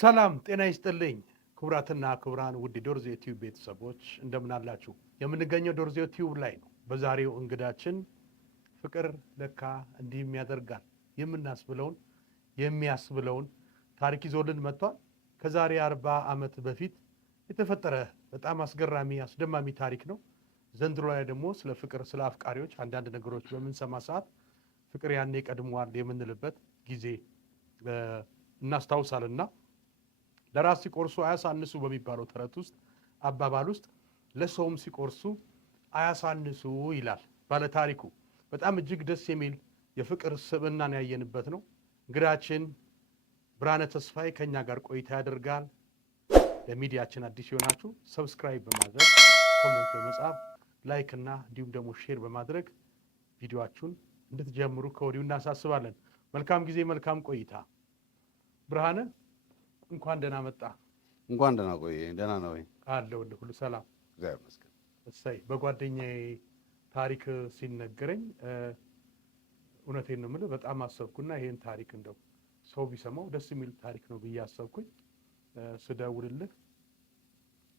ሰላም ጤና ይስጥልኝ ክቡራትና ክቡራን ውድ ዶርዜ ቲዩብ ቤተሰቦች እንደምን አላችሁ? የምንገኘው ዶርዜ ቲዩብ ላይ ነው። በዛሬው እንግዳችን ፍቅር ለካ እንዲህም ያደርጋል የምናስብለውን የሚያስብለውን ታሪክ ይዞልን መጥቷል። ከዛሬ 40 ዓመት በፊት የተፈጠረ በጣም አስገራሚ አስደማሚ ታሪክ ነው። ዘንድሮ ላይ ደግሞ ስለ ፍቅር ስለ አፍቃሪዎች አንዳንድ ነገሮች በምንሰማ ሰዓት ፍቅር ያኔ ቀድሟል የምንልበት ጊዜ እናስታውሳልና ለራስ ሲቆርሱ አያሳንሱ በሚባለው ተረት ውስጥ አባባል ውስጥ ለሰውም ሲቆርሱ አያሳንሱ ይላል ባለ ታሪኩ። በጣም እጅግ ደስ የሚል የፍቅር ስብዕናን ያየንበት ነው። እንግዳችን ብርሃነ ተስፋዬ ከኛ ጋር ቆይታ ያደርጋል። ለሚዲያችን አዲስ የሆናችሁ ሰብስክራይብ በማድረግ ኮሜንት በመጻፍ ላይክ እና እንዲሁም ደግሞ ሼር በማድረግ ቪዲዮአችሁን እንድትጀምሩ ከወዲሁ እናሳስባለን። መልካም ጊዜ፣ መልካም ቆይታ። ብርሃነ እንኳን ደህና መጣ። እንኳን ደህና ቆየ። ደህና ነው ወይ? አለሁልህ። ሁሉ ሰላም? እግዚአብሔር ይመስገን። እሰይ። በጓደኛዬ ታሪክ ሲነገረኝ እውነቴን ነው የምልህ በጣም አሰብኩና ይሄን ታሪክ እንደው ሰው ቢሰማው ደስ የሚል ታሪክ ነው ብዬ አሰብኩኝ። ስደውልልህ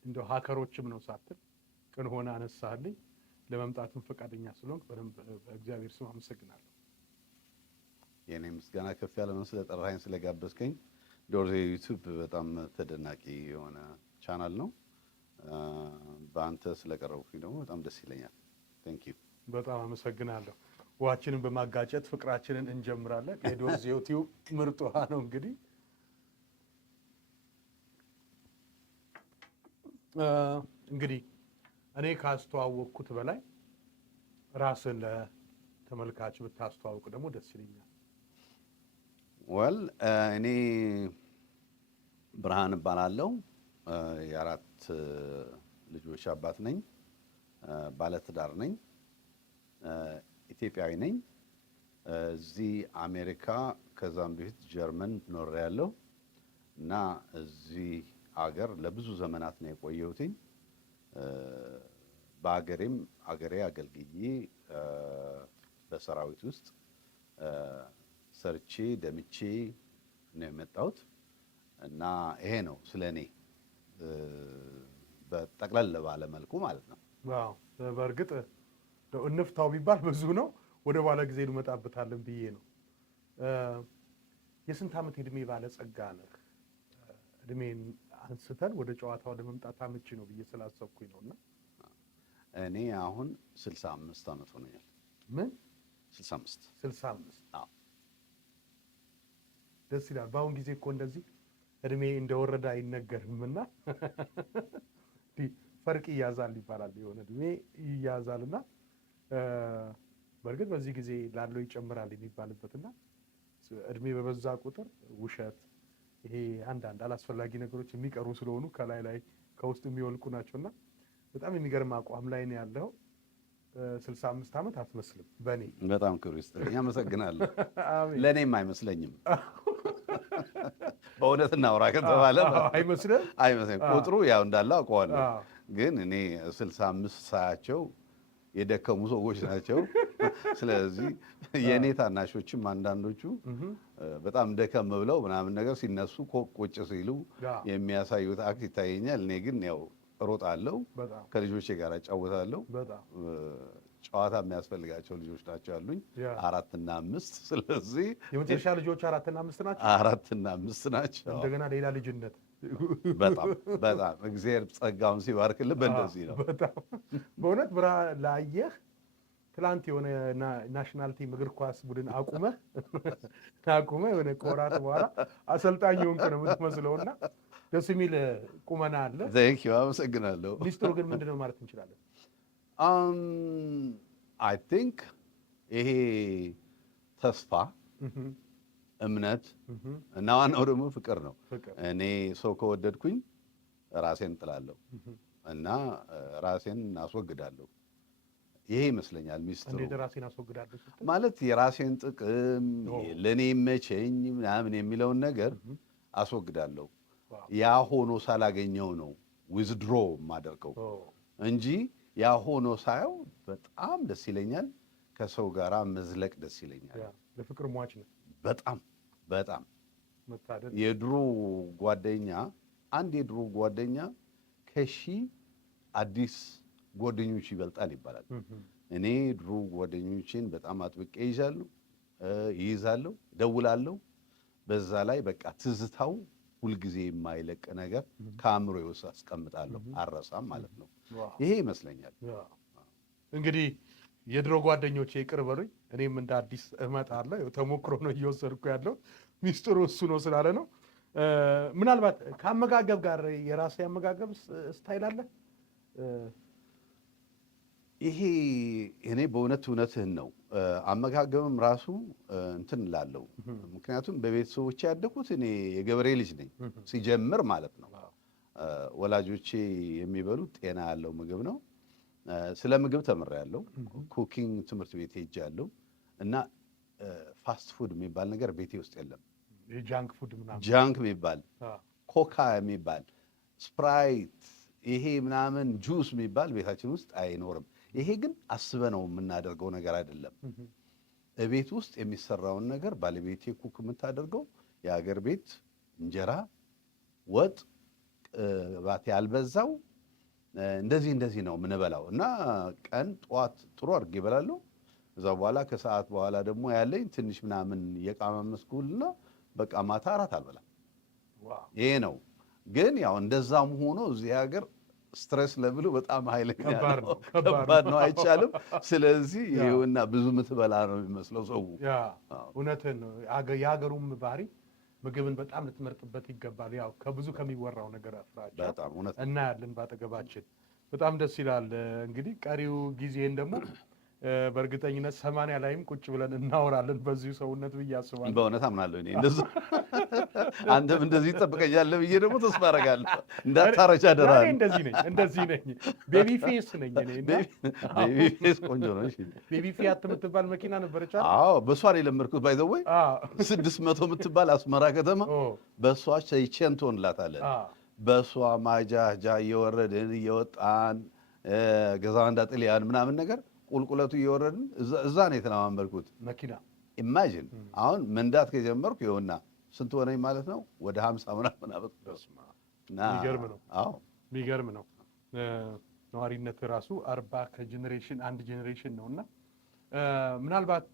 እንደው ሀከሮችም ነው ሳትል ቅን ሆነ አነሳህልኝ። ለመምጣትም ፈቃደኛ ስለሆንክ በደንብ በእግዚአብሔር ስም አመሰግናለሁ። የኔ ምስጋና ከፍ ያለ ነው ስለጠራኸኝ ስለጋበዝከኝ። ዶርዜ ዩቲዩብ በጣም ተደናቂ የሆነ ቻናል ነው። በአንተ ስለቀረብኩኝ ደግሞ በጣም ደስ ይለኛል። ቴንክ ዩ። በጣም አመሰግናለሁ። ውሃችንን በማጋጨት ፍቅራችንን እንጀምራለን። የዶርዜ ዩቲዩብ ምርጥ ውሃ ነው። እንግዲህ እኔ ካስተዋወቅኩት በላይ ራስን ለተመልካች ብታስተዋውቅ ደግሞ ደስ ይለኛል። ወል እኔ ብርሃን እባላለሁ። የአራት ልጆች አባት ነኝ። ባለትዳር ነኝ። ኢትዮጵያዊ ነኝ። እዚህ አሜሪካ ከዛም በፊት ጀርመን ኖሬያለሁ እና እዚህ አገር ለብዙ ዘመናት ነው የቆየሁትኝ። በአገሬ አገልግዬ በሰራዊት ውስጥ ሰርቼ ደምቼ ነው የመጣሁት እና ይሄ ነው ስለኔ በጠቅለል ባለ መልኩ ማለት ነው። ዋው! በእርግጥ እንፍታው ቢባል ብዙ ነው። ወደ ባለ ጊዜ እንመጣበታለን ብዬ ነው። የስንት ዓመት ዕድሜ ባለጸጋ ነህ? ዕድሜን አንስተን ወደ ጨዋታው ለመምጣት አመቺ ነው ብዬ ስላሰብኩኝ ነውና እኔ አሁን 65 ዓመት ሆነኛል። ምን 65? አዎ። ደስ ይላል። በአሁን ጊዜ እኮ እንደዚህ እድሜ እንደወረደ አይነገርምና ፈርቅ ይያዛል ይባላል። የሆነ እድሜ ይያዛልና በእርግጥ በዚህ ጊዜ ላለው ይጨምራል የሚባልበትና እድሜ በበዛ ቁጥር ውሸት፣ ይሄ አንዳንድ አላስፈላጊ ነገሮች የሚቀሩ ስለሆኑ ከላይ ከውስጥ የሚወልቁ ናቸውና በጣም የሚገርም አቋም ላይ ነው ያለው። 65 ዓመት አትመስልም በእኔ። በጣም ክብር ይስጥልኝ። አመሰግናለሁ። ለእኔም አይመስለኝም። በእውነት እናውራ ከተባለ አይመስልም። ቁጥሩ ያው እንዳለ አውቀዋለሁ፣ ግን እኔ 65 ሳያቸው የደከሙ ሰዎች ናቸው። ስለዚህ የእኔ ታናሾችም አንዳንዶቹ በጣም ደከም ብለው ምናምን ነገር ሲነሱ ቁጭ ሲሉ የሚያሳዩት አክት ይታየኛል። እኔ ግን ያው እሮጣለሁ፣ ከልጆቼ ጋር እጫወታለሁ። ጨዋታ የሚያስፈልጋቸው ልጆች ናቸው ያሉኝ 4 እና 5። ስለዚህ የመጨረሻ ልጆች 4 እና 5 ናቸው። 4 እና 5 ናቸው። እንደገና ሌላ ልጅነት በጣም እግዚአብሔር ጸጋውን ሲባርክልህ በእንደዚህ ነው። በጣም በእውነት ብርሃን ላየህ ትላንት የሆነ ናሽናል ቲም እግር ኳስ ቡድን አቁመህ የሆነ ከወራት በኋላ አሰልጣኝ የሆንክ ነው የምትመስለውና ደስ የሚል ቁመና አለ። ቴንኪው፣ አመሰግናለሁ። ሚስጥሩ ግን ምንድነው ማለት እንችላለን? አይ ቲንክ ይሄ ተስፋ፣ እምነት እና ዋናው ደግሞ ፍቅር ነው። እኔ ሰው ከወደድኩኝ ራሴን ጥላለሁ እና ራሴን አስወግዳለሁ። ይሄ ይመስለኛል ሚስጥሩ። እንዴት ራሴን አስወግዳለሁ ማለት የራሴን ጥቅም ለኔ መቼኝ ምናምን የሚለውን ነገር አስወግዳለሁ። ያ ሆኖ ሳላገኘው ነው ዊዝድሮ የማደርገው እንጂ ያ ሆኖ ሳየው በጣም ደስ ይለኛል። ከሰው ጋር መዝለቅ ደስ ይለኛል። ለፍቅር ሟች ነው። በጣም የድሮ ጓደኛ አንድ የድሮ ጓደኛ ከ1000 አዲስ ጓደኞች ይበልጣል ይባላል። እኔ ድሮ ጓደኞቼን በጣም አጥብቄ ይይዛለሁ፣ ደውላለሁ። በዛ ላይ በቃ ትዝታው ሁልጊዜ የማይለቅ ነገር ከአእምሮዬ ውስጥ አስቀምጣለሁ፣ አረሳም ማለት ነው። ይሄ ይመስለኛል። እንግዲህ የድሮ ጓደኞቼ ይቅር በሉኝ፣ እኔም እንደ አዲስ እመጣለሁ። ተሞክሮ ነው እየወሰድኩ ያለው። ሚስጥሩ እሱ ነው ስላለ ነው። ምናልባት ከአመጋገብ ጋር የራሴ አመጋገብ ስታይል አለ። ይሄ እኔ በእውነት እውነትህን ነው። አመጋገብም ራሱ እንትን እላለሁ። ምክንያቱም በቤተሰቦቼ ያደኩት እኔ የገበሬ ልጅ ነኝ ሲጀምር ማለት ነው። ወላጆቼ የሚበሉት ጤና ያለው ምግብ ነው። ስለ ምግብ ተምሬያለሁ። ኩኪንግ ትምህርት ቤት ሄጃለሁ እና ፋስት ፉድ የሚባል ነገር ቤቴ ውስጥ የለም። ጃንክ ፉድ ምናምን ጃንክ የሚባል ኮካ የሚባል ስፕራይት ይሄ ምናምን ጁስ የሚባል ቤታችን ውስጥ አይኖርም። ይሄ ግን አስበነው የምናደርገው ነገር አይደለም። እቤት ውስጥ የሚሰራውን ነገር ባለቤቴ ኩክ የምታደርገው የሀገር ቤት እንጀራ፣ ወጥ፣ ቅባት ያልበዛው እንደዚህ ነው የምንበላው እና ቀን ጠዋት ጥሩ አድርጌ እበላለሁ። እዛ በኋላ ከሰዓት በኋላ ደግሞ ያለኝ ትንሽ ምናምን የቃመመስኩልና በቃ ማታ እራት አልበላም። ይሄ ነው። ግን ያው እንደዛም ሆኖ እዚህ ሀገር ስትሬስ ለብሉ በጣም ኃይለኛ ነው፣ ከባድ ነው፣ አይቻልም። ስለዚህ ይኸውና ብዙ ምትበላ ነው የሚመስለው ሰው። እውነትህን ነው። የሀገሩም ባህሪ ምግብን በጣም ልትመርጥበት ይገባል። ያው ከብዙ ከሚወራው ነገር አፍራቻ በጣም እውነት እናያለን ባጠገባችን። በጣም ደስ ይላል። እንግዲህ ቀሪው ጊዜን ደግሞ በእርግጠኝነት 80 ላይም ቁጭ ብለን እናወራለን በዚሁ ሰውነት ብዬ አስባለሁ። በእውነት አምናለሁ እኔ እንደዛ። አንተም እንደዚህ ትጠብቀኛለህ ብዬ ደግሞ ተስፋ አደርጋለሁ። እንዳታረጃ ደራ እንደዚህ ነኝ። ቤቢ ፌስ ነኝ እኔ። ቤቢ ፌስ ቆንጆ ነው። እሺ ቤቢ ፊያት የምትባል መኪና ነበረች። አዎ በሷ ነው የለመድኩት። ባይ ዘ ወይ 600 የምትባል አስመራ ከተማ በሷ ቼንቶ እንላታለን። በሷ ማጃጃ እየወረድን እየወጣን ገዛ እንዳጥልያን ምናምን ነገር ቁልቁለቱ እየወረድን እዛ ነው የተለማመድኩት መኪና። ኢማጂን አሁን መንዳት ከጀመርኩ ይኸውና ስንት ሆነኝ ማለት ነው? ወደ 50 ምናምን ዓመት። የሚገርም ነው። አዎ የሚገርም ነው። ነዋሪነት ራሱ 40 ከጄኔሬሽን አንድ ጄኔሬሽን ነውና ምናልባት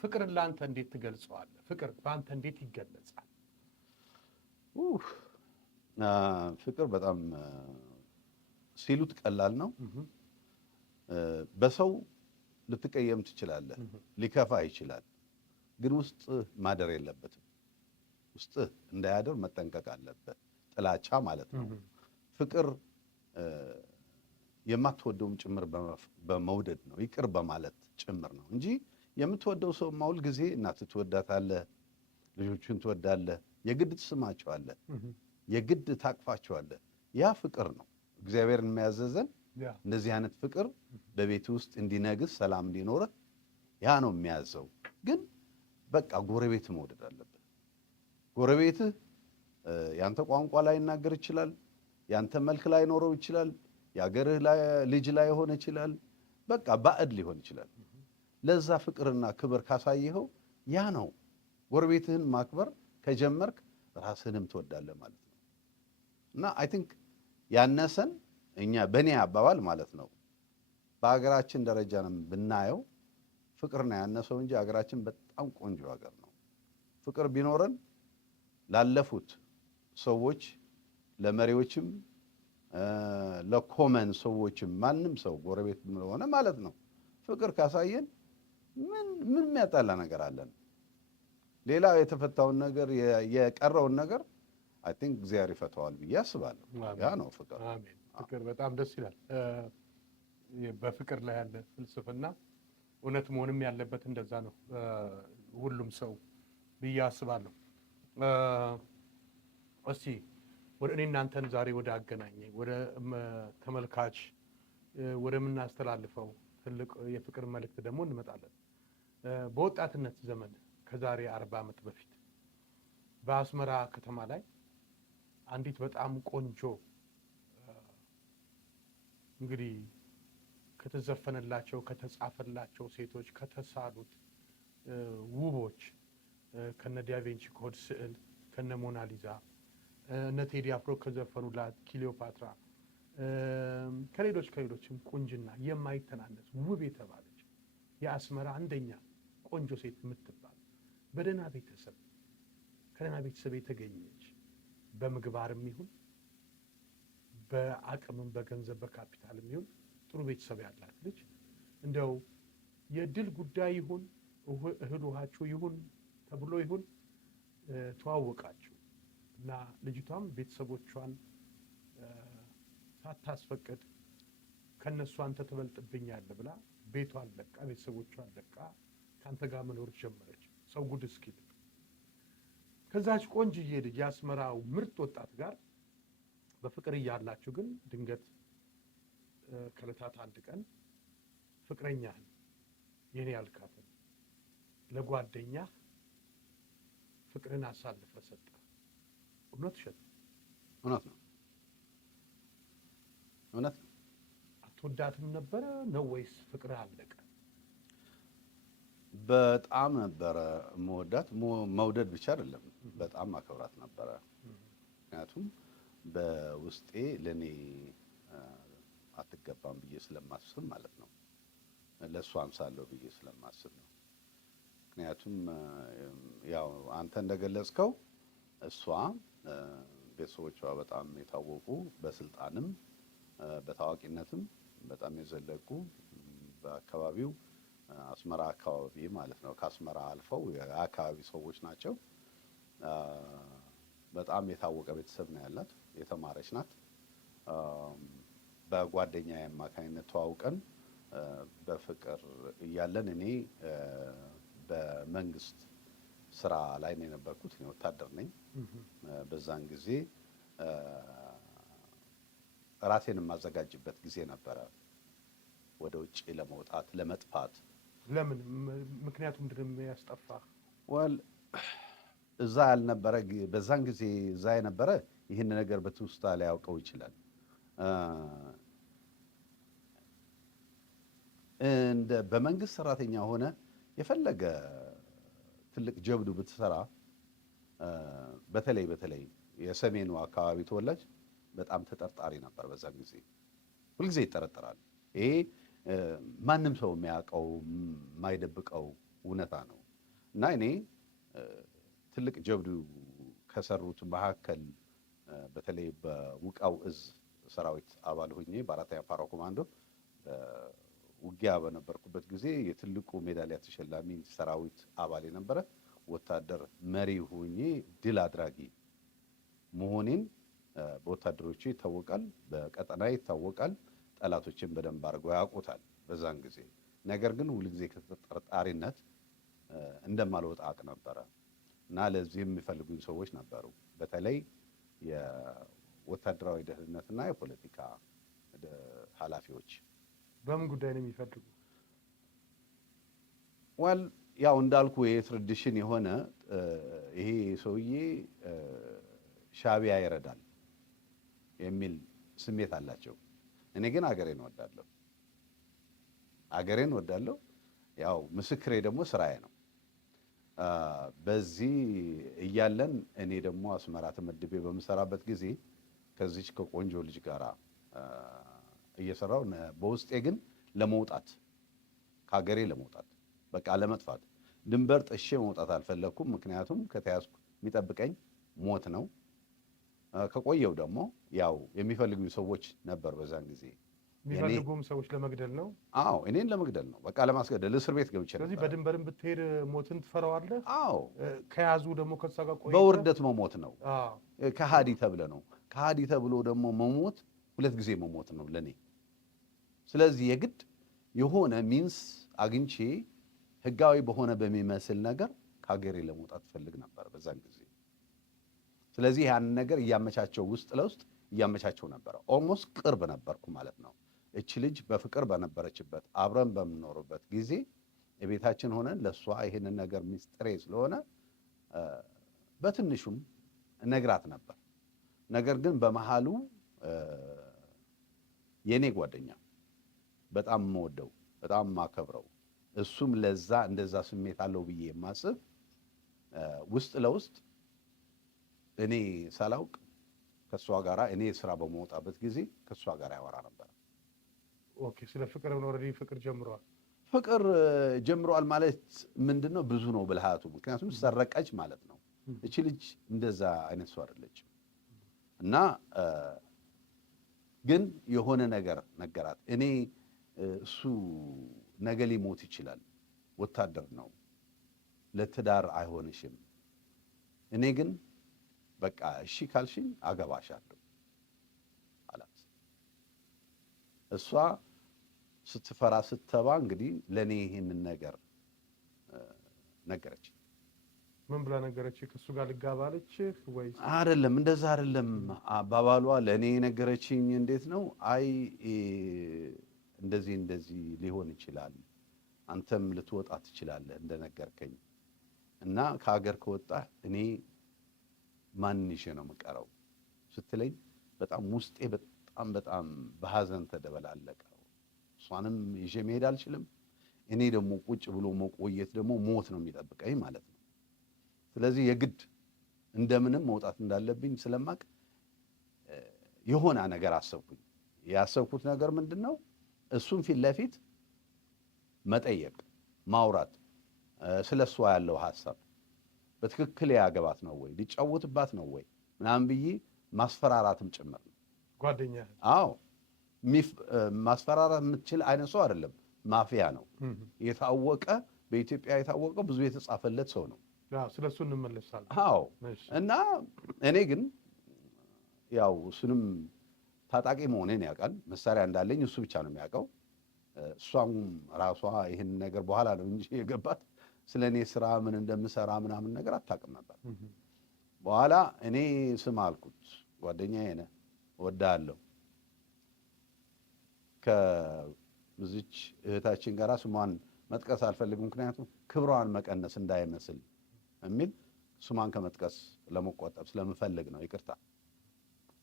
ፍቅርን ለአንተ እንዴት ትገልጸዋለህ? ፍቅር በአንተ እንዴት ይገለጻል? ፍቅር በጣም ሲሉት ቀላል ነው። በሰው ልትቀየም ትችላለህ፣ ሊከፋ ይችላል። ግን ውስጥ ማደር የለበትም። ውስጥ እንዳያደር መጠንቀቅ አለበት። ጥላቻ ማለት ነው። ፍቅር የማትወደውም ጭምር በመውደድ ነው፣ ይቅር በማለት ጭምር ነው እንጂ የምትወደው ሰው ማውል ጊዜ እናትህ ትወዳታለህ፣ ልጆችን ትወዳለህ፣ የግድ ትስማቸዋለህ፣ የግድ ታቅፋቸዋለህ። ያ ፍቅር ነው። እግዚአብሔርን የሚያዘዘን እንደዚህ አይነት ፍቅር በቤት ውስጥ እንዲነግስ፣ ሰላም እንዲኖርህ ያ ነው የሚያዘው። ግን በቃ ጎረቤት መውደድ አለብህ። ጎረቤትህ ያንተ ቋንቋ ላይ ይናገር ይችላል፣ ያንተ መልክ ላይ ኖረው ይችላል፣ የአገርህ ልጅ ላይ ሆነ ይችላል፣ በቃ ባዕድ ሊሆን ይችላል። ለዛ ፍቅርና ክብር ካሳየኸው ያ ነው። ጎረቤትህን ማክበር ከጀመርክ ራስህንም ትወዳለህ ማለት ነው። እና አይ ቲንክ ያነሰን እኛ በእኔ አባባል ማለት ነው በሀገራችን ደረጃንም ብናየው ፍቅር ነው ያነሰው እንጂ ሀገራችን በጣም ቆንጆ ሀገር ነው። ፍቅር ቢኖረን ላለፉት ሰዎች፣ ለመሪዎችም፣ ለኮመን ሰዎችም ማንም ሰው ጎረቤት ሆነ ማለት ነው ፍቅር ካሳየን ምን የሚያጣላ ነገር አለን? ሌላ የተፈታውን ነገር የቀረውን ነገር አይ ቲንክ እግዚአብሔር ይፈታዋል ብዬ አስባለሁ። ያ ነው ፍቅር። አሜን። ፍቅር በጣም ደስ ይላል። በፍቅር ላይ ያለ ፍልስፍና እውነት መሆንም ያለበት እንደዛ ነው ሁሉም ሰው ብዬ አስባለሁ። እስቲ ወደ እኔ እናንተን ዛሬ ወደ አገናኘ ወደ ተመልካች ወደምናስተላልፈው ትልቅ የፍቅር መልእክት ደግሞ እንመጣለን። በወጣትነት ዘመን ከዛሬ 40 ዓመት በፊት በአስመራ ከተማ ላይ አንዲት በጣም ቆንጆ እንግዲህ ከተዘፈነላቸው ከተጻፈላቸው ሴቶች ከተሳሉት ውቦች ከነ ዳቪንቺ ኮድ ስዕል ከነ ሞናሊዛ እነ ቴዲ አፍሮ ከዘፈኑላት ክሊዮፓትራ ከሌሎችም ቁንጅና የማይተናነስ ውብ የተባለች የአስመራ አንደኛ ቆንጆ ሴት የምትባል ከደህና ቤተሰብ የተገኘች በምግባርም ይሁን በአቅምም በገንዘብ በካፒታልም ይሁን ጥሩ ቤተሰብ ያላት ልጅ እንደው የድል ጉዳይ ይሁን እህል ውሃችሁ ይሁን ተብሎ ይሁን ተዋወቃችሁ እና ልጅቷም ቤተሰቦቿን ሳታስፈቅድ ከነሱ አንተ ትበልጥብኛለህ ብላ ቤቷን ለቃ ቤተሰቦቿን ለቃ ካንተ ጋር መኖር ጀመረች። ሰው ጉድ እስኪል ከዛች ቆንጅዬ ልጅ የአስመራው ምርጥ ወጣት ጋር በፍቅር እያላችሁ ግን ድንገት ከዕለታት አንድ ቀን ፍቅረኛህን የኔ ያልካትን ለጓደኛህ ፍቅርን አሳልፈ ሰጠ። እውነት ውሸት? እውነት ነው። እውነት ነው። አትወዳትም ነበረ ነው ወይስ ፍቅር አለቀ? በጣም ነበረ መወዳት። መውደድ ብቻ አይደለም፣ በጣም ማከብራት ነበረ። ምክንያቱም በውስጤ ለኔ አትገባም ብዬ ስለማስብ ማለት ነው። ለእሷ አምሳለሁ ብዬ ስለማስብ ነው። ምክንያቱም ያው አንተ እንደገለጽከው እሷ ቤተሰቦቿ በጣም የታወቁ በስልጣንም በታዋቂነትም በጣም የዘለቁ በአካባቢው አስመራ አካባቢ ማለት ነው። ከአስመራ አልፈው የአካባቢ ሰዎች ናቸው። በጣም የታወቀ ቤተሰብ ነው ያላት። የተማረች ናት። በጓደኛ አማካኝነት ተዋውቀን በፍቅር እያለን እኔ በመንግስት ስራ ላይ ነው የነበርኩት። እኔ ወታደር ነኝ። በዛን ጊዜ ራሴን የማዘጋጅበት ጊዜ ነበረ ወደ ውጭ ለመውጣት ለመጥፋት። ለምን? ምክንያቱም ምንድን ነው ያስጠፋ? ወል እዛ ያልነበረ በዛን ጊዜ እዛ የነበረ ይህን ነገር በትውስታ ላይ ያውቀው ይችላል። እንደ በመንግስት ሰራተኛ ሆነ የፈለገ ትልቅ ጀብዱ ብትሰራ በተለይ የሰሜኑ አካባቢ ተወላጅ በጣም ተጠርጣሪ ነበር። በዛን ጊዜ ሁልጊዜ ይጠረጠራል። ይሄ ማንም ሰው የሚያውቀው የማይደብቀው እውነታ ነው። እና እኔ ትልቅ ጀብዱ ከሰሩት መካከል በተለይ በውቃው እዝ ሰራዊት አባል ሆኜ በአራተኛ ፓራ ኮማንዶ ውጊያ በነበርኩበት ጊዜ የትልቁ ሜዳሊያ ተሸላሚ ሰራዊት አባል የነበረ ወታደር መሪ ሆኜ ድል አድራጊ መሆኔን በወታደሮቹ ይታወቃል፣ በቀጠና ይታወቃል። ጠላቶችን በደንብ አድርገው ያውቁታል በዛን ጊዜ። ነገር ግን ሁልጊዜ ከተጠርጣሪነት እንደማልወጣ አውቅ ነበረ እና ለዚህ የሚፈልጉኝ ሰዎች ነበሩ። በተለይ የወታደራዊ ደህንነትና የፖለቲካ ኃላፊዎች። በምን ጉዳይ ነው የሚፈልጉ? ዋል ያው እንዳልኩ የትራዲሽን የሆነ ይሄ ሰውዬ ሻዕቢያ ይረዳል የሚል ስሜት አላቸው። እኔ ግን አገሬን ወዳለሁ። ያው ምስክሬ ደግሞ ስራዬ ነው። በዚህ እያለን እኔ ደግሞ አስመራ ተመድቤ በምሰራበት ጊዜ ከዚች ከቆንጆ ልጅ ጋራ እየሰራው በውስጤ ግን ለመውጣት ከሀገሬ ለመውጣት በቃ ለመጥፋት ድንበር ጥሼ መውጣት አልፈለኩም። ምክንያቱም ከተያዝኩ የሚጠብቀኝ ሞት ነው። ከቆየው ደግሞ ያው የሚፈልጉኝ ሰዎች ነበር። በዛን ጊዜ የሚፈልጉም ሰዎች ለመግደል ነው። አዎ እኔን ለመግደል ነው፣ በቃ ለማስገደል። እስር ቤት ገብቼ ነበር። ስለዚህ በድንበርም ብትሄድ ሞትን ትፈራዋለህ። አዎ ከያዙ ደግሞ ከዛ ጋር ቆይተህ በውርደት መሞት ነው። ከሃዲ ተብለ ነው። ከሃዲ ተብሎ ደግሞ መሞት ሁለት ጊዜ መሞት ነው ለኔ። ስለዚህ የግድ የሆነ ሚንስ አግኝቼ ህጋዊ በሆነ በሚመስል ነገር ከሀገሬ ለመውጣት ፈልግ ነበር በዛን ጊዜ። ስለዚህ ያን ነገር እያመቻቸው ውስጥ ለውስጥ እያመቻቸው ነበር። ኦልሞስት ቅርብ ነበርኩ ማለት ነው። እቺ ልጅ በፍቅር በነበረችበት አብረን በምኖርበት ጊዜ የቤታችን ሆነን ለሷ ይሄንን ነገር ሚስጥሬ ስለሆነ በትንሹም ነግራት ነበር። ነገር ግን በመሃሉ የኔ ጓደኛ በጣም የምወደው በጣም የማከብረው እሱም ለዛ እንደዛ ስሜት አለው ብዬ የማስብ ውስጥ ለውስጥ እኔ ሳላውቅ ከሷ ጋራ እኔ ስራ በመውጣበት ጊዜ ከሷ ጋር ያወራ ነበር። ኦኬ። ስለ ፍቅር ነው ኦልሬዲ ፍቅር ጀምሯል። ፍቅር ጀምሯል ማለት ምንድነው? ብዙ ነው ብልሃቱ። ምክንያቱም ሰረቀች ማለት ነው። እቺ ልጅ እንደዛ አይነት ሰው አይደለችም። እና ግን የሆነ ነገር ነገራት። እኔ እሱ ነገ ሊሞት ይችላል፣ ወታደር ነው፣ ለትዳር አይሆንሽም። እኔ ግን በቃ እሺ ካልሽኝ አገባሻለሁ አላት። እሷ ስትፈራ ስትተባ እንግዲህ ለኔ ይሄንን ነገር ነገረች። ምን ብላ ነገረች? ከሱ ጋር ልጋባለች ወይስ? አይደለም፣ እንደዛ አይደለም አባባሏ። ለኔ ነገረችኝ። እንዴት ነው? አይ እንደዚህ እንደዚህ ሊሆን ይችላል፣ አንተም ልትወጣ ትችላለህ እንደነገርከኝ እና ከሀገር ከወጣ እኔ ማንን ይዤ ነው የምቀረው ስትለኝ በጣም ውስጤ በጣም በሐዘን ተደበላለቀ። እሷንም ይዤ መሄድ አልችልም፣ እኔ ደግሞ ቁጭ ብሎ መቆየት ደግሞ ሞት ነው የሚጠብቀኝ ማለት ነው። ስለዚህ የግድ እንደምንም መውጣት እንዳለብኝ ስለማቅ የሆነ ነገር አሰብኩኝ። ያሰብኩት ነገር ምንድነው? እሱን ፊት ለፊት መጠየቅ፣ ማውራት፣ ስለሷ ያለው ሐሳብ በትክክል ያገባት ነው ወይ ሊጫወትባት ነው ወይ ምናምን ብዬ ማስፈራራትም ጭምር ነው። ጓደኛ? አዎ፣ ማስፈራራት የምትችል አይነት ሰው አይደለም። ማፊያ ነው። የታወቀ በኢትዮጵያ የታወቀ ብዙ የተጻፈለት ሰው ነው። ስለሱ እንመለሳለን። አዎ። እና እኔ ግን ያው እሱንም ታጣቂ መሆኔን ያውቃል። መሳሪያ እንዳለኝ እሱ ብቻ ነው የሚያውቀው። እሷም ራሷ ይህን ነገር በኋላ ነው እንጂ የገባት ስለ እኔ ስራ ምን እንደምሰራ ምናምን ነገር አታውቅም ነበር። በኋላ እኔ ስም አልኩት፣ ጓደኛዬ ነህ፣ እወድሃለሁ፣ ከዚች እህታችን ጋር ስሟን መጥቀስ አልፈልግም፣ ምክንያቱም ክብሯን መቀነስ እንዳይመስል የሚል ስሟን ከመጥቀስ ለመቆጠብ ስለምፈልግ ነው፣ ይቅርታ።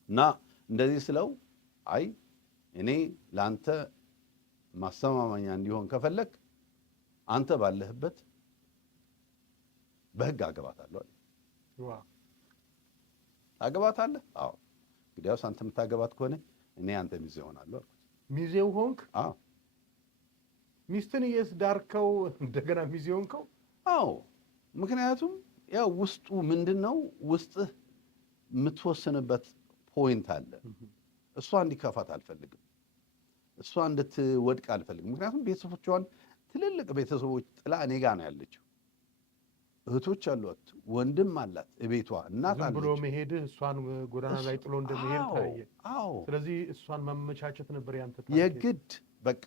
እና እንደዚህ ስለው አይ እኔ ለአንተ ማስተማመኛ እንዲሆን ከፈለግ አንተ ባለህበት በህግ አገባታለሁ አለ። ታገባታለህ? አዎ። እንግዲያውስ አንተ የምታገባት ከሆነ እኔ አንተ ሚዜ ሆናለሁ አልኩት። ሚዜው ሆንክ? አዎ። ሚስትን ዳርከው እንደገና ሚዜ ሆንከው? አዎ። ምክንያቱም ያው ውስጡ ምንድነው ውስጥህ የምትወስንበት ፖይንት አለ። እሷ እንዲከፋት አልፈልግም፣ እሷ እንድትወድቅ አልፈልግም። ምክንያቱም ቤተሰቦቿን ትልልቅ ቤተሰቦች ጥላ እኔ ጋር ነው ያለችው። እህቶች አሏት፣ ወንድም አላት፣ እቤቷ እናት አለች። ብሎ መሄድህ እሷን ጎዳና ላይ ጥሎ እንደሚሄድ ታየ። አዎ። ስለዚህ እሷን ማመቻቸት ነበር ያንተ የግድ። በቃ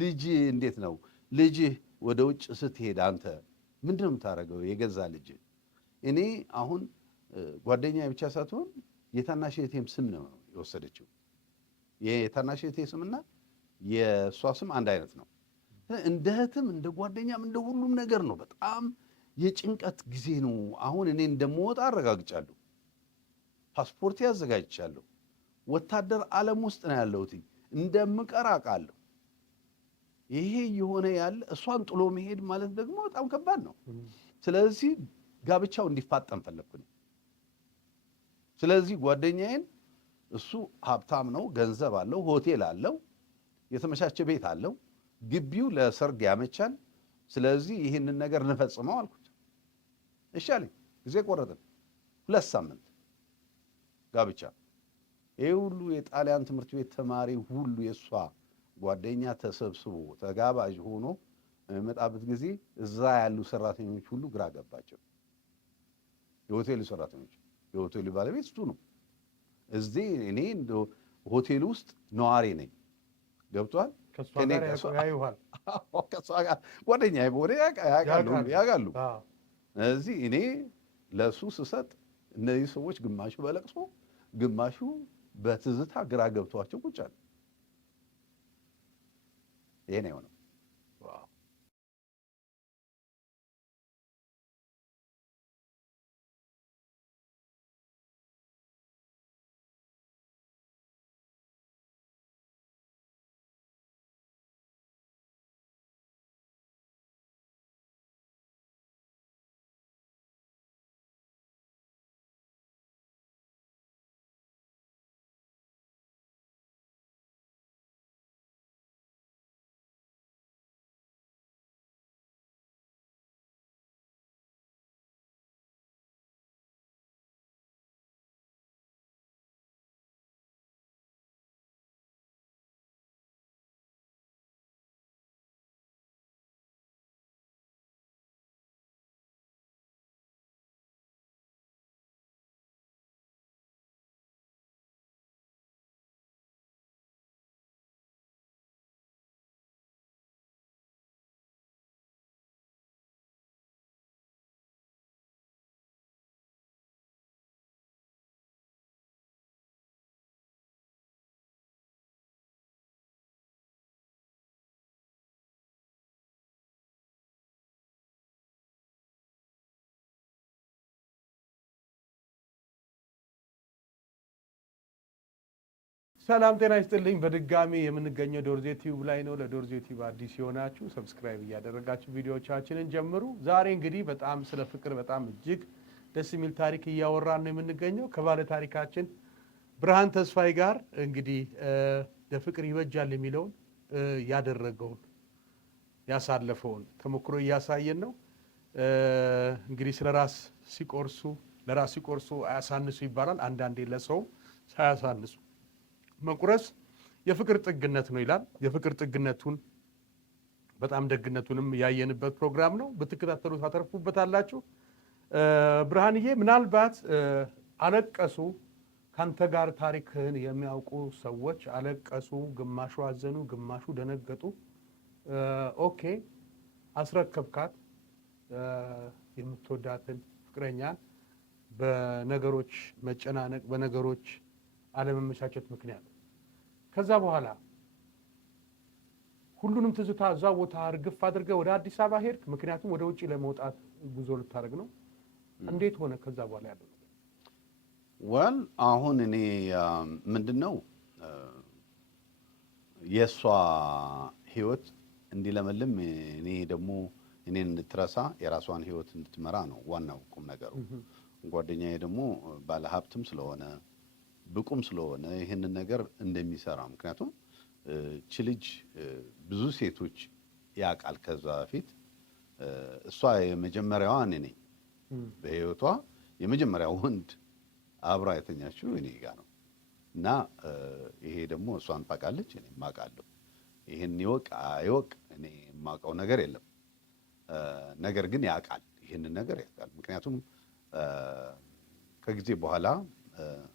ልጅ እንዴት ነው ልጅህ ወደ ውጭ ስትሄድ አንተ ምንድን ነው የምታደርገው? የገዛ ልጅ እኔ አሁን ጓደኛ ብቻ ሳትሆን የታናሽ እህቴም ስም ነው የወሰደችው። የታናሽ እህቴ ስምና የእሷ ስም አንድ አይነት ነው። እንደ እህትም እንደ ጓደኛም እንደ ሁሉም ነገር ነው። በጣም የጭንቀት ጊዜ ነው። አሁን እኔ እንደምወጣ አረጋግጫለሁ። ፓስፖርት ያዘጋጅቻለሁ። ወታደር ዓለም ውስጥ ነው ያለሁት። እንደምቀር አውቃለሁ። ይሄ የሆነ ያለ እሷን ጥሎ መሄድ ማለት ደግሞ በጣም ከባድ ነው። ስለዚህ ጋብቻው እንዲፋጠን ፈለግኩኝ። ስለዚህ ጓደኛዬን እሱ ሀብታም ነው፣ ገንዘብ አለው፣ ሆቴል አለው፣ የተመቻቸ ቤት አለው፣ ግቢው ለሰርግ ያመቻል። ስለዚህ ይህንን ነገር እንፈጽመው አልኩት። እሺ አለኝ። ጊዜ ቆረጥን። 2 ሳምንት ጋብቻ። ይህ ሁሉ የጣሊያን ትምህርት ቤት ተማሪ ሁሉ የእሷ ጓደኛ ተሰብስቦ ተጋባዥ ሆኖ የመጣበት ጊዜ እዛ ያሉ ሰራተኞች ሁሉ ግራ ገባቸው። የሆቴሉ ሰራተኞች፣ የሆቴሉ ባለቤት እሱ ነው። እዚህ እኔ ሆቴል ውስጥ ነዋሪ ነኝ። ገብቷል። ከሷ ጋር ያዩሃል። ከሷ ጋር ጓደኛ ሆነ ያውቃሉ። እዚህ እኔ ለሱ ስሰጥ እነዚህ ሰዎች ግማሹ በለቅሶ ግማሹ በትዝታ ግራ ገብቷቸው ቁጭ አሉ። ይሄ ነው የሆነው። ሰላም ጤና ይስጥልኝ። በድጋሚ የምንገኘው ዶርዜ ቲዩብ ላይ ነው። ለዶርዜ ቲዩብ አዲስ የሆናችሁ ሰብስክራይብ እያደረጋችሁ ቪዲዮዎቻችንን ጀምሩ። ዛሬ እንግዲህ በጣም ስለ ፍቅር በጣም እጅግ ደስ የሚል ታሪክ እያወራን ነው የምንገኘው ከባለ ታሪካችን ብርሃን ተስፋዬ ጋር እንግዲህ ለፍቅር ይበጃል የሚለውን ያደረገውን ያሳለፈውን ተሞክሮ እያሳየን ነው። እንግዲህ ስለ ራስ ሲቆርሱ ለራስ ሲቆርሱ አያሳንሱ ይባላል። አንዳንዴ ለሰው ሳያሳንሱ መቁረስ የፍቅር ጥግነት ነው ይላል። የፍቅር ጥግነቱን በጣም ደግነቱንም ያየንበት ፕሮግራም ነው። ብትከታተሉ ታተርፉበታላችሁ። ብርሃንዬ፣ ምናልባት አለቀሱ ካንተ ጋር ታሪክህን የሚያውቁ ሰዎች አለቀሱ፣ ግማሹ አዘኑ፣ ግማሹ ደነገጡ። ኦኬ፣ አስረከብካት የምትወዳትን ፍቅረኛን በነገሮች መጨናነቅ፣ በነገሮች አለመመቻቸት ምክንያት። ከዛ በኋላ ሁሉንም ትዝታ እዛ ቦታ እርግፍ አድርገህ ወደ አዲስ አበባ ሄድክ። ምክንያቱም ወደ ውጭ ለመውጣት ጉዞ ልታደርግ ነው። እንዴት ሆነ ከዛ በኋላ ያለው? ወል አሁን እኔ ምንድነው የእሷ ህይወት እንዲለመልም እኔ ደግሞ እኔን እንድትረሳ የራሷን ህይወት እንድትመራ ነው ዋናው ቁም ነገሩ። ጓደኛዬ ደግሞ ባለሀብትም ስለሆነ ብቁም ስለሆነ ይህንን ነገር እንደሚሰራ ምክንያቱም እቺ ልጅ ብዙ ሴቶች ያውቃል። ከዛ በፊት እሷ የመጀመሪያዋ እኔ ነኝ በህይወቷ የመጀመሪያው ወንድ አብራ የተኛችው እኔ ጋር ነው እና ይሄ ደግሞ እሷን ታውቃለች፣ እኔ ማውቃለሁ። ይሄን ይወቅ አይወቅ እኔ የማውቀው ነገር የለም። ነገር ግን ያውቃል፣ ይህንን ነገር ያውቃል። ምክንያቱም ከጊዜ በኋላ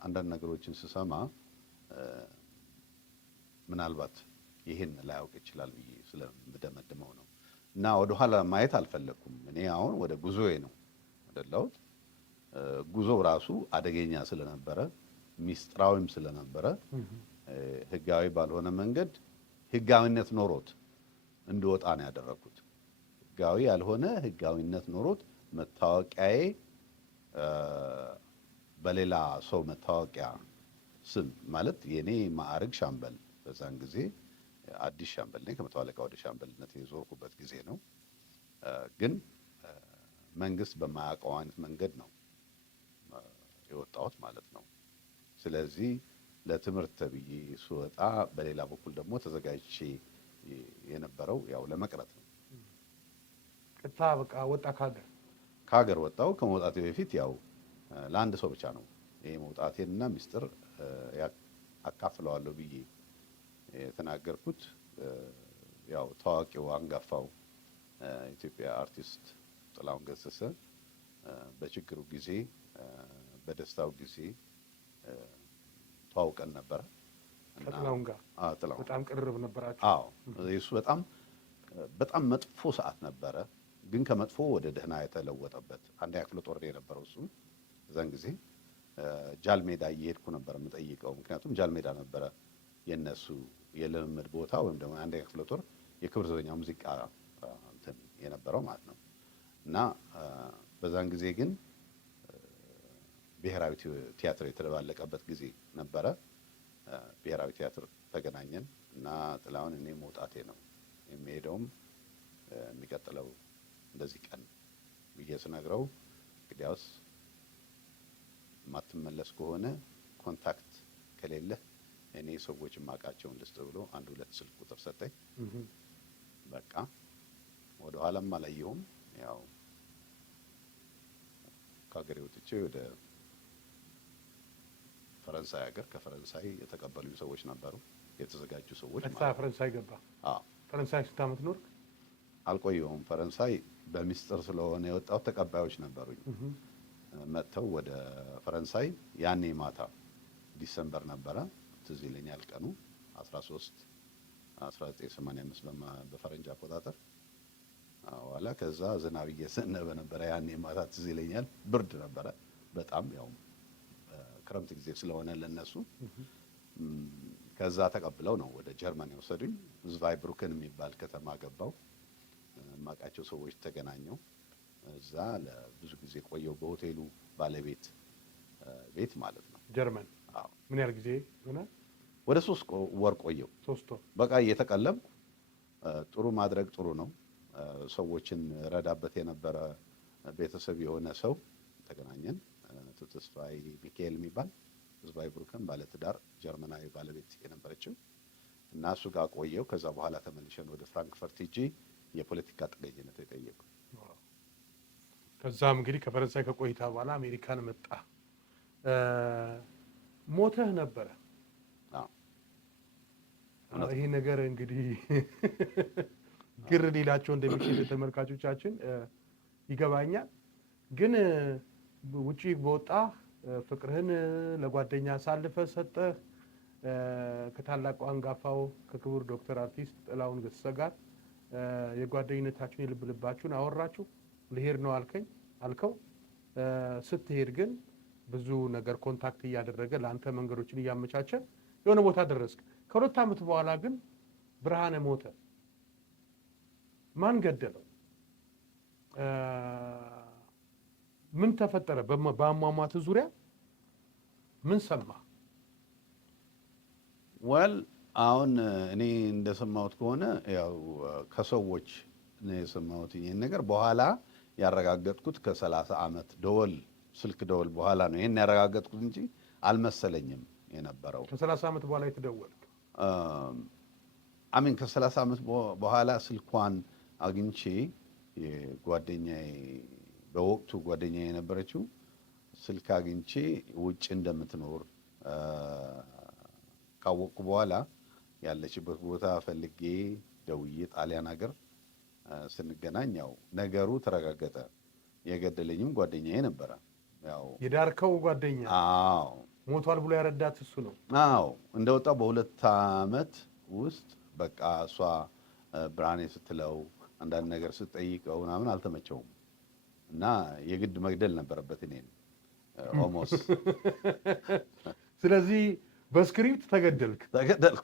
አንዳንድ ነገሮችን ስሰማ ምናልባት ይህን ላያውቅ ይችላል ብዬ ስለምደመድመው ነው እና ወደኋላ ማየት አልፈለኩም። እኔ አሁን ወደ ጉዞዬ ነው ወደላሁት። ጉዞው ራሱ አደገኛ ስለነበረ ሚስጥራዊም ስለነበረ ህጋዊ ባልሆነ መንገድ ህጋዊነት ኖሮት እንድወጣ ነው ያደረኩት። ህጋዊ ያልሆነ ህጋዊነት ኖሮት መታወቂያዬ በሌላ ሰው መታወቂያ ስም ማለት የኔ ማዕረግ ሻምበል፣ በዛን ጊዜ አዲስ ሻምበል ነኝ። ከመቶ አለቃ ወደ ሻምበልነት የዞርኩበት ጊዜ ነው። ግን መንግስት በማያውቀው አይነት መንገድ ነው የወጣሁት ማለት ነው። ስለዚህ ለትምህርት ተብዬ ስወጣ በሌላ በኩል ደግሞ ተዘጋጅቼ የነበረው ያው ለመቅረት ነው። ቅጣ በቃ ወጣ ከሀገር ወጣው። ከመውጣቴ በፊት ያው ለአንድ ሰው ብቻ ነው ይሄ መውጣቴንና ሚስጥር አካፍለዋለሁ ብዬ የተናገርኩት። ያው ታዋቂው አንጋፋው ኢትዮጵያ አርቲስት ጥላሁን ገሰሰ በችግሩ ጊዜ በደስታው ጊዜ ተዋውቀን ነበረ። ከጥላሁን ጋር በጣም ቅርብ ነበራችሁ? አዎ። እሱ በጣም መጥፎ ሰዓት ነበረ፣ ግን ከመጥፎ ወደ ደህና የተለወጠበት አንደኛ ክፍለ ጦር የነበረው እሱ። በዛን ጊዜ ጃልሜዳ እየሄድኩ ነበር የምጠይቀው። ምክንያቱም ጃልሜዳ ነበረ የነሱ የልምምድ ቦታ ወይም ደግሞ አንደኛ ክፍለ ጦር የክብር ዘበኛ ሙዚቃ እንትን የነበረው ማለት ነው። እና በዛን ጊዜ ግን ብሔራዊ ቲያትር የተደባለቀበት ጊዜ ነበረ። ብሔራዊ ቲያትር ተገናኘን እና ጥላሁን እኔ መውጣቴ ነው የሚሄደውም የሚቀጥለው እንደዚህ ቀን ብዬ ስነግረው እንግዲያውስ የማትመለስ ከሆነ ኮንታክት ከሌለህ እኔ ሰዎች የማውቃቸውን ልስጥ ብሎ 1-2 ስልክ ቁጥር ሰጠኝ። በቃ ወደ ኋላም አላየሁም። ያው ከሀገሬ ወጥቼ ወደ ፈረንሳይ ሀገር ከፈረንሳይ የተቀበሉኝ ሰዎች ነበሩ፣ የተዘጋጁ ሰዎች ማለት ነው። ፈረንሳይ ገባ? አዎ። ፈረንሳይ ስንት ዓመት ኖርክ? አልቆየሁም። ፈረንሳይ በሚስጥር ስለሆነ የወጣው ተቀባዮች ነበሩኝ። መጥተው ወደ ፈረንሳይ ያኔ ማታ ዲሰምበር ነበረ፣ ትዝ ይለኛል ቀኑ 1985 በፈረንጅ አቆጣጠር። ኋላ ከዛ ዝናብ እየዘነበ ነበረ ያኔ ማታ ትዝ ይለኛል። ብርድ ነበረ በጣም ያው ክረምት ጊዜ ስለሆነ ለነሱ። ከዛ ተቀብለው ነው ወደ ጀርመን የወሰዱኝ። ዝቫይብሩክን የሚባል ከተማ ገባው። ማቃቸው ሰዎች ተገናኘው። እዛ ለብዙ ጊዜ ቆየው በሆቴሉ ባለቤት ቤት ማለት ነው። ጀርመን? አዎ። ምን ያህል ጊዜ ሆነ? ወደ 3 ወር ቆየው። 3 ወር በቃ እየተቀለብኩ ጥሩ ማድረግ ጥሩ ነው። ሰዎችን ረዳበት የነበረ ቤተሰብ የሆነ ሰው ተገናኘን። ተስፋዬ ሚካኤል የሚባል ህዝባዊ ብሩከን ባለትዳር ጀርመናዊ ባለቤት የነበረችው እና እሱ ጋር ቆየው። ከዛ በኋላ ተመልሸን ወደ ፍራንክፈርት ሄጄ የፖለቲካ ጥገኝነት የጠየቁ። ከዛም እንግዲህ ከፈረንሳይ ከቆይታ በኋላ አሜሪካን መጣ። ሞተህ ነበረ። ይሄ ነገር እንግዲህ ግር ሊላቸው እንደሚችል ተመልካቾቻችን ይገባኛል። ግን ውጪ በወጣ ፍቅርህን ለጓደኛ አሳልፈህ ሰጠህ። ከታላቁ አንጋፋው ከክቡር ዶክተር አርቲስት ጥላሁን ገሰሰ ጋር የጓደኝነታችሁን የልብ ልባችሁን አወራችሁ። ልሄድ ነው አልከው። ስትሄድ ግን ብዙ ነገር ኮንታክት እያደረገ ለአንተ መንገዶችን እያመቻቸ የሆነ ቦታ ደረስክ። ከ2 ዓመት በኋላ ግን ብርሃነ ሞተ። ማን ገደለው? ምን ተፈጠረ? በአሟሟት ዙሪያ ምን ሰማ? አሁን እኔ እንደሰማሁት ከሆነ ያው ከሰዎች ነው የሰማሁት ይሄን ነገር። በኋላ ያረጋገጥኩት ከ30 ዓመት ስልክ ደወል በኋላ ነው ይሄን ያረጋገጥኩት እንጂ አልመሰለኝም የነበረው። ከ30 ዓመት በኋላ የተደወልክ? አሜን። ከ30 ዓመት በኋላ ስልኳን አግኝቼ የጓደኛዬ በወቅቱ ጓደኛዬ የነበረችው ስልክ አግኝቼ ውጭ እንደምትኖር ካወቅኩ በኋላ ያለችበት ቦታ ፈልጌ ደውዬ ጣሊያን ሀገር ስንገናኝ ያው ነገሩ ተረጋገጠ። የገደለኝም ጓደኛዬ ነበረ። ያው የዳርከው ጓደኛ? አዎ። ሞቷል ብሎ ያረዳት እሱ ነው? አዎ። እንደወጣ በ2 ዓመት ውስጥ በቃ እሷ ብርሃኔ ስትለው አንዳንድ ነገር ስትጠይቀው ምናምን አልተመቸውም እና የግድ መግደል ነበረበት እኔን ኦልሞስት። ስለዚህ በስክሪፕት ተገደልኩ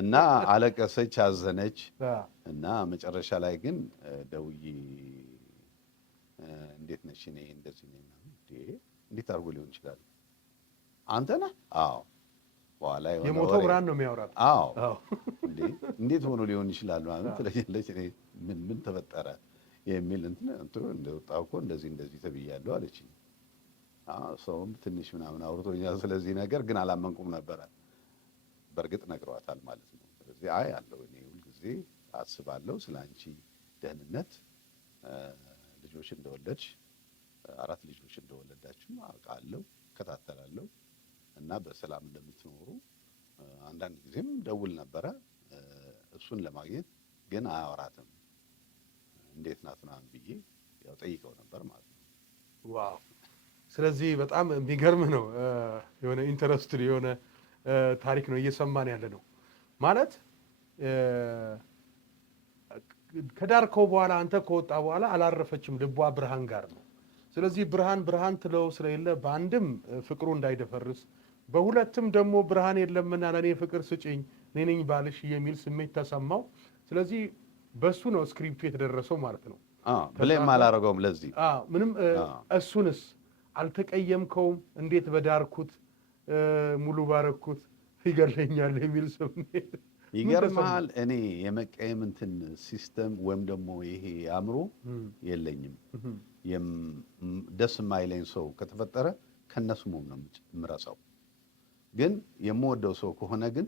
እና አለቀሰች፣ አዘነች እና መጨረሻ ላይ ግን ደውዬ እንዴት ነሽ? እኔ እንደዚህ ነኝ። እንዴት አድርጎ ሊሆን ይችላል? አንተ ነህ? አዎ። በኋላ የሞተው ብርሃን ነው የሚያወራት። አዎ። እንዴት ሆኖ ሊሆን ይችላል ማለት ትለኛለች። እኔ ምን ተፈጠረ የሚል እንትን እንደወጣሁ እኮ እንደዚህ ተብያለሁ አለችኝ። ሰውም ትንሽ ምናምን አውርቶኛል ስለዚህ ነገር፣ ግን አላመንኩም ነበረ። በእርግጥ ነግረዋታል ማለት ነው። ስለዚህ አለው እኔ ሁልጊዜ አስባለሁ ስለ አንቺ ደህንነት፣ ልጆች እንደወለድሽ 4 ልጆች እንደወለዳችሁ አውቃለሁ፣ እከታተላለሁ እና በሰላም እንደምትኖሩ አንዳንድ ጊዜም ደውል ነበረ እሱን ለማግኘት፣ ግን አያወራትም። እንዴት ናት ምናምን ብዬ ያው ጠይቀው ነበር ማለት ነው። ዋው! ስለዚህ በጣም የሚገርም ነው። የሆነ ኢንተረስትድ የሆነ ታሪክ ነው እየሰማን ያለ ነው ማለት። ከዳርከው በኋላ አንተ ከወጣ በኋላ አላረፈችም፣ ልቧ ብርሃን ጋር ነው። ስለዚህ ብርሃን ትለው ስለሌለ በአንድም ፍቅሩ እንዳይደፈርስ፣ በሁለትም ደግሞ ብርሃን የለምና ለእኔ ፍቅር ስጭኝ እኔ ነኝ ባልሽ የሚል ስሜት ተሰማው። ስለዚህ በሱ ነው ስክሪፕቱ የተደረሰው ማለት ነው። ብሌም አላረገውም ለዚህ ምንም። እሱንስ አልተቀየምከውም? እንዴት በዳርኩት ሙሉ ባረኩት ይገለኛል የሚል ስሜት ይገርምሃል። እኔ የመቀየም እንትን ሲስተም ወይም ደግሞ ይሄ አእምሮ የለኝም። ደስ የማይለኝ ሰው ከተፈጠረ ከነስሙም ነው የምረሳው። ግን የምወደው ሰው ከሆነ ግን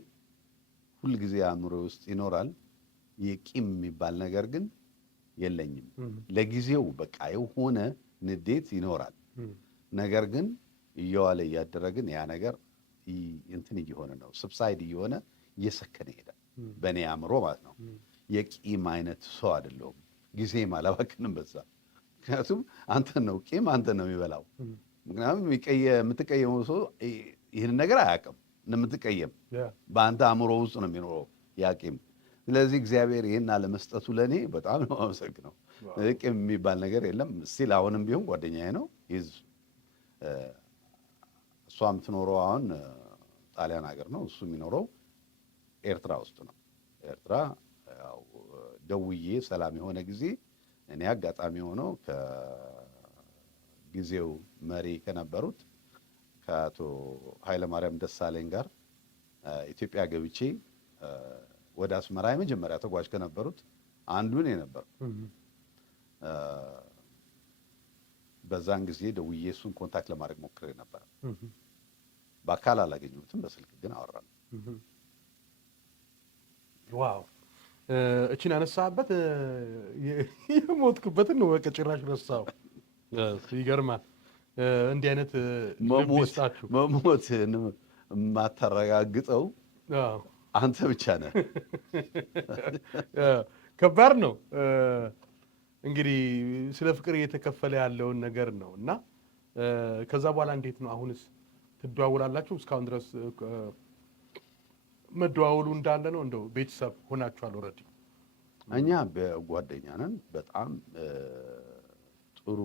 ሁልጊዜ አእምሮ ውስጥ ይኖራል። የቂም የሚባል ነገር ግን የለኝም። ለጊዜው በቃ የሆነ ንዴት ይኖራል። ነገር ግን እየዋለ እያደረ ግን ያ ነገር እንትን እየሆነ ነው፣ ስብሳይድ እየሆነ እየሰከነ ይሄዳል። በእኔ አእምሮ ማለት ነው። የቂም አይነት ሰው አይደለሁም። ጊዜም አላባክንም በዛ። ምክንያቱም አንተን ነው ቂም አንተን ነው የሚበላው። ምክንያቱም የምትቀየመው ሰው ይህን ነገር አያውቅም እንደምትቀየም፣ በአንተ አእምሮ ውስጥ ነው የሚኖረው ያ ቂም። ስለዚህ እግዚአብሔር ይህን አለመስጠቱ ለእኔ በጣም ነው አመሰግነው። ቂም የሚባል ነገር የለም። ስቲል አሁንም ቢሆን ጓደኛዬ ነው። እሷ የምትኖረው አሁን ጣሊያን ሀገር ነው፣ እሱ የሚኖረው ኤርትራ ውስጥ ነው። ኤርትራ ያው ደውዬ ሰላም የሆነ ጊዜ እኔ አጋጣሚ ሆነው ከጊዜው መሪ ከነበሩት ከአቶ ኃይለማርያም ደሳለኝ ጋር ኢትዮጵያ ገብቼ ወደ አስመራ የመጀመሪያ ተጓዥ ከነበሩት አንዱ ነው የነበረው። በዛን ጊዜ ደውዬ እሱን ኮንታክት ለማድረግ ሞክሬ ነበረ። በአካል አላገኘሁትም፣ በስልክ ግን አወራን። ዋው እቺን አነሳበት የሞትክበትን ነው በቃ ጭራሽ ረሳው። ይገርማል። እንዲህ አይነት መሞትህን የማታረጋግጠው አንተ ብቻ ነህ። ከባድ ነው። እንግዲህ ስለ ፍቅር እየተከፈለ ያለውን ነገር ነው እና ከዛ በኋላ እንዴት ነው አሁንስ ትደዋውላላችሁ? እስካሁን ድረስ መደዋወሉ እንዳለ ነው? እንደው ቤተሰብ ሆናችኋል? ኦልሬዲ እኛ በጓደኛ ነን። በጣም ጥሩ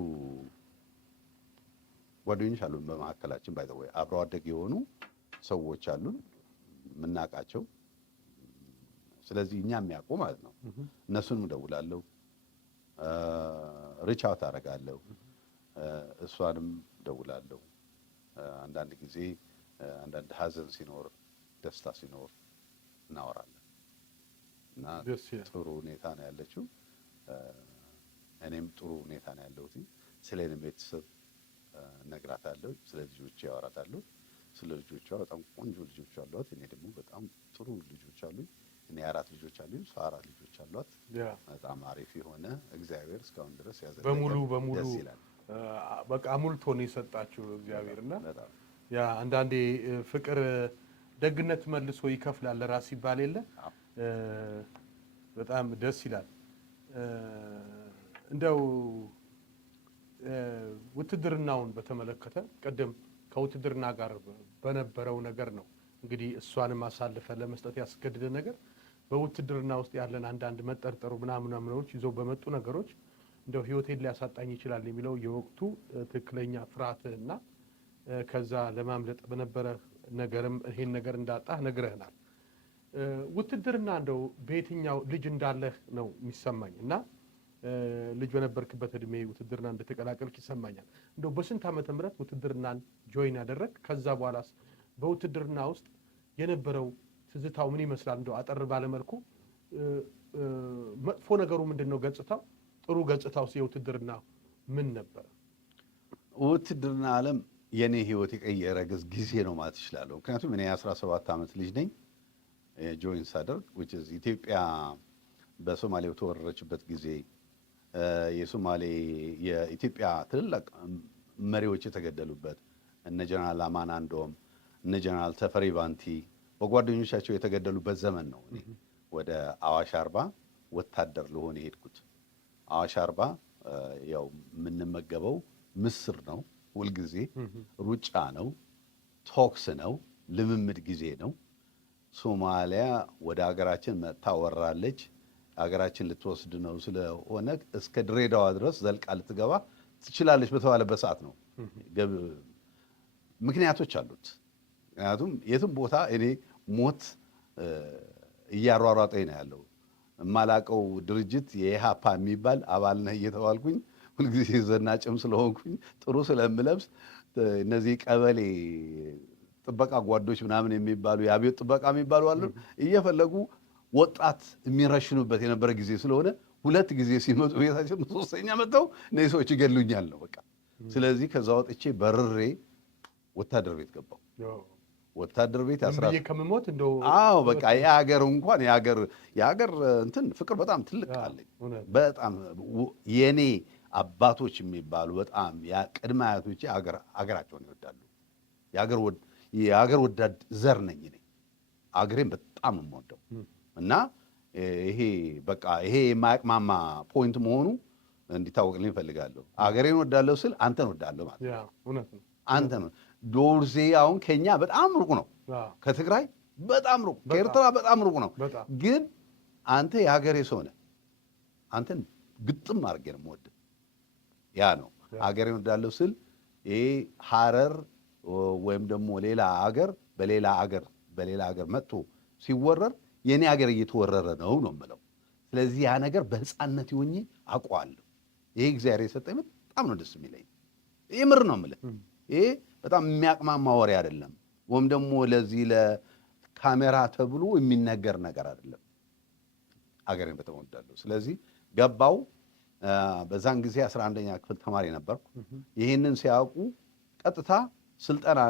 ጓደኞች አሉን በመካከላችን። ባይ ዘ ወይ አብረው አደግ የሆኑ ሰዎች አሉን የምናውቃቸው። ስለዚህ እኛ የሚያውቁ ማለት ነው። እነሱንም እደውላለሁ፣ ሪች አውት አደርጋለሁ፣ እሷንም እደውላለሁ። አንዳንድ ጊዜ አንዳንድ ሀዘን ሲኖር፣ ደስታ ሲኖር እናወራለን እና ጥሩ ሁኔታ ነው ያለችው። እኔም ጥሩ ሁኔታ ነው ያለሁት። ስለ እኔ ቤተሰብ እነግራታለሁ፣ ስለ ልጆቼ ያወራታለሁ። ስለ ልጆቿ በጣም ቆንጆ ልጆች አሏት። እኔ ደግሞ በጣም ጥሩ ልጆች አሉኝ። እኔ 4 ልጆች አሉኝ፣ እሷ 4 ልጆች አሏት። በጣም አሪፍ የሆነ እግዚአብሔር እስካሁን ድረስ ያዘለ በሙሉ ደስ ይላል። በቃ ሙልቶ ነው የሰጣችሁ እግዚአብሔርና ያ አንዳንዴ ፍቅር ደግነት መልሶ ይከፍላል ለራስ ይባል የለ። በጣም ደስ ይላል። እንደው ውትድርናውን በተመለከተ ቀደም ከውትድርና ጋር በነበረው ነገር ነው እንግዲህ እሷንም አሳልፈ ለመስጠት ያስገድደ ነገር በውትድርና ውስጥ ያለን አንዳንድ መጠርጠሩ ምናምኖች ይዘው በመጡ ነገሮች እንደው ህይወቴን ሊያሳጣኝ ይችላል የሚለው የወቅቱ ትክክለኛ ፍርሃትህና ከዛ ለማምለጥ በነበረ ነገርም ይሄን ነገር እንዳጣህ ነግረህናል። ውትድርና እንደው በየትኛው ልጅ እንዳለህ ነው የሚሰማኝ እና ልጅ በነበርክበት እድሜ ውትድርና እንደተቀላቀልክ ይሰማኛል። እንደው በስንት ዓመተ ምህረት ውትድርናን ጆይን ያደረግ? ከዛ በኋላስ በውትድርና ውስጥ የነበረው ትዝታው ምን ይመስላል? እንደው አጠር ባለመልኩ መጥፎ ነገሩ ምንድነው ገጽታው? ጥሩ ገጽታው የውትድርና ምን ነበር? ውትድርና ዓለም የኔ ህይወት የቀየረ ጊዜ ነው ማለት እችላለሁ። ምክንያቱም እኔ 17 ዓመት ልጅ ነኝ ጆይን ሳደርግ which is ኢትዮጵያ በሶማሌ በተወረረችበት ጊዜ የኢትዮጵያ ትልልቅ መሪዎች የተገደሉበት እነ ጀነራል አማን አንዶም እነ ጀነራል ተፈሪ ባንቲ በጓደኞቻቸው የተገደሉበት ዘመን ነው። እኔ ወደ አዋሽ አርባ ወታደር ለሆነ የሄድኩት። አዋሽ አርባ ያው የምንመገበው ምስር ነው፣ ሁልጊዜ ሩጫ ነው፣ ቶክስ ነው፣ ልምምድ ጊዜ ነው። ሶማሊያ ወደ ሀገራችን መጥታ ወራለች፣ ሀገራችን ልትወስድ ነው ስለሆነ እስከ ድሬዳዋ ድረስ ዘልቃ ልትገባ ትችላለች በተባለበት ሰዓት ነው። ምክንያቶች አሉት። ምክንያቱም የትም ቦታ እኔ ሞት እያሯሯጠኝ ነው ያለው። የማላቀው ድርጅት የኢሃፓ የሚባል አባል ነህ እየተባልኩኝ ሁልጊዜ ዘናጭም ስለሆንኩኝ ጥሩ ስለምለብስ እነዚህ ቀበሌ ጥበቃ ጓዶች ምናምን የሚባሉ የአብዮት ጥበቃ የሚባሉ አሉ እየፈለጉ ወጣት የሚረሽኑበት የነበረ ጊዜ ስለሆነ 2 ጊዜ ሲመጡ ቤታችን 3ኛ መጥተው እነዚህ ሰዎች ይገሉኛል ነው በቃ። ስለዚህ ከዛ ወጥቼ በርሬ ወታደር ቤት ገባሁ። ወታደር ቤት ከመሞት እንደው በቃ የሀገር እንኳን የሀገር እንትን ፍቅር በጣም ትልቅ አለኝ። በጣም የኔ አባቶች የሚባሉ በጣም ቅድመ አያቶቼ ሀገራቸውን ይወዳሉ። የሀገር ወዳድ ዘር ነኝ እኔ። አገሬን በጣም ነው የምወደው እና ይሄ የማያቅማማ ፖይንት መሆኑ እንዲታወቅልኝ እፈልጋለሁ። አገሬን ወዳለሁ ስል አንተን ወዳለሁ ማለት ነው። አንተ ነው ዶርዜ አሁን ከኛ በጣም ሩቅ ነው፣ ከትግራይ በጣም ሩቅ፣ ከኤርትራ በጣም ሩቅ ነው። ግን አንተ የሀገሬ ሰው ነህ። አንተን ግጥም አድርጌ ነው የምወድህ። ያ ነው ሀገሬን ወዳለሁ ስል ይሄ ሀረር ወይም ደግሞ ሌላ ሀገር በሌላ ሀገር መጥቶ ሲወረር የኔ ሀገር እየተወረረ ነው የምለው። ስለዚህ ያ ነገር በህፃነት ሆኜ አውቀዋለሁ። ይሄ እግዚአብሔር የሰጠኝ በጣም ነው ደስ የሚለኝ። የምር ነው የምልህ። ይሄ በጣም የሚያቅማማ ወሬ አይደለም፣ ወይም ደግሞ ለዚህ ለካሜራ ተብሎ የሚነገር ነገር አይደለም። አገሬን በጣም እወዳለሁ። ስለዚህ ገባው። በዛን ጊዜ 11ኛ ክፍል ተማሪ ነበርኩ። ይህንን ሲያውቁ ቀጥታ ስልጠና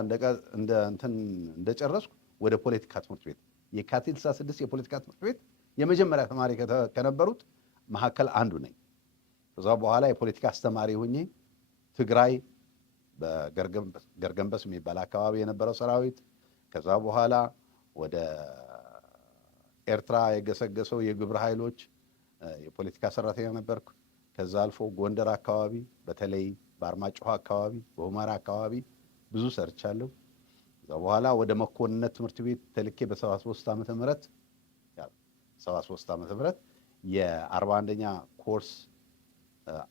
እንደጨረስኩ ወደ ፖለቲካ ትምህርት ቤት የካቲት 66 የፖለቲካ ትምህርት ቤት የመጀመሪያ ተማሪ ከነበሩት መካከል አንዱ ነኝ። ከዛ በኋላ የፖለቲካ አስተማሪ ሆኜ ትግራይ በገርገንበስ የሚባል አካባቢ የነበረው ሰራዊት፣ ከዛ በኋላ ወደ ኤርትራ የገሰገሰው የግብረ ኃይሎች የፖለቲካ ሰራተኛ ነበርኩ። ከዛ አልፎ ጎንደር አካባቢ በተለይ በአርማጭሆ አካባቢ በሁመራ አካባቢ ብዙ ሰርቻለሁ። ከዛ በኋላ ወደ መኮንነት ትምህርት ቤት ተልኬ በ73 ዓመተ ምህረት የ41ኛ ኮርስ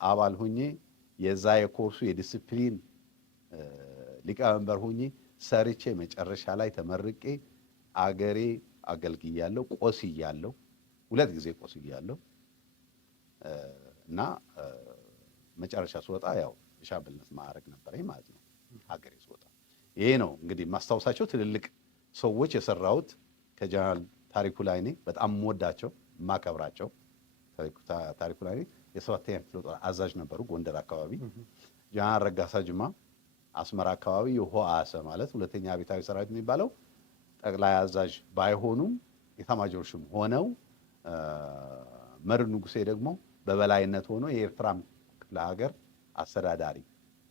አባል ሁኜ የዛ የኮርሱ የዲስፕሊን ሊቀመንበር ሁኜ ሰርቼ መጨረሻ ላይ ተመርቄ አገሬ አገልግያለሁ። ቆስያለሁ፣ 2 ጊዜ ቆስያለሁ እና መጨረሻ ስወጣ ያው የሻምበልነት ማዕረግ ነበረኝ ማለት ነው። ሀገሬ ስወጣ ይሄ ነው እንግዲህ ማስታወሳቸው ትልልቅ ሰዎች የሰራሁት ከጀነራል ታሪኩ ላይኔ በጣም የምወዳቸው የማከብራቸው ታሪኩ ላይኔ የ7ኛ ክፍለ ጦር አዛዥ ነበሩ ጎንደር አካባቢ። ጀነራል ረጋሳ ጅማ አስመራ አካባቢ የሆአሰ ማለት 2ኛ አብዮታዊ ሰራዊት የሚባለው ጠቅላይ አዛዥ ባይሆኑም ኤታማዦር ሹም ሆነው መር ንጉሴ ደግሞ በበላይነት ሆኖ የኤርትራም ክፍለ ሀገር አስተዳዳሪ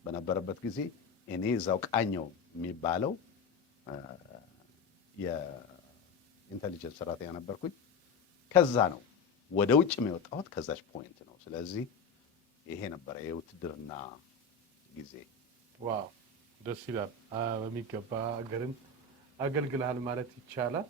በነበረበት ጊዜ እኔ እዛው ቃኘው የሚባለው የኢንተሊጀንስ ሰራተኛ ነበርኩኝ። ከዛ ነው ወደ ውጭ የወጣሁት፣ ከዛች ፖይንት ነው። ስለዚህ ይሄ ነበረ የውትድርና ጊዜ። ዋው ደስ ይላል። በሚገባ አገርን አገልግልሃል ማለት ይቻላል።